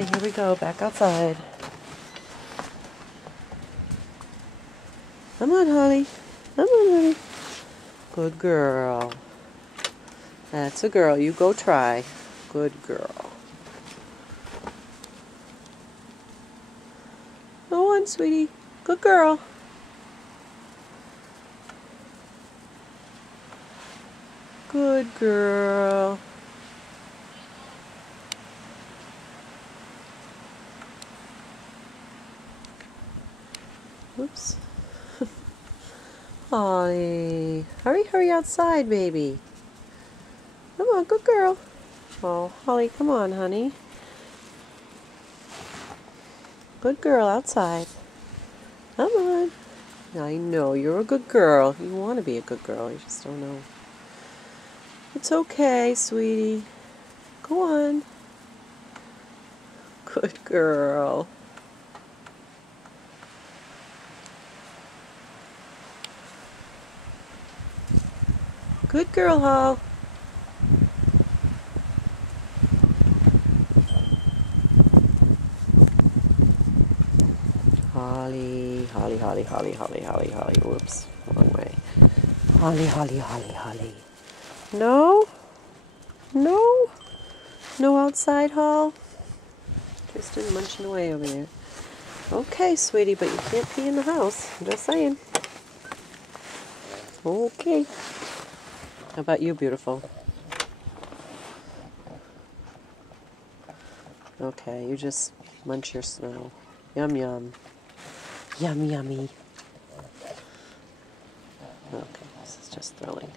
Okay, here we go, back outside. Come on, Holly. Come on, honey. Good girl. That's a girl. You go try. Good girl. Go on, sweetie. Good girl. Good girl. Oops. Holly. Hurry outside, baby. Come on, good girl. Oh, Holly, come on, honey. Good girl outside. Come on. I know, you're a good girl. You want to be a good girl. You just don't know. It's okay, sweetie. Go on. Good girl. Good girl, Hall. Holly, Holly, Holly, Holly, Holly, Holly, Holly. Whoops, wrong way. Holly, Holly, Holly, Holly. No? No? No outside, Hall? Tristan munching away over there. Okay, sweetie, but you can't pee in the house. I'm just saying. Okay. How about you, beautiful? Okay, you just munch your snow. Yum, yum. Yum, yummy. Okay, this is just thrilling.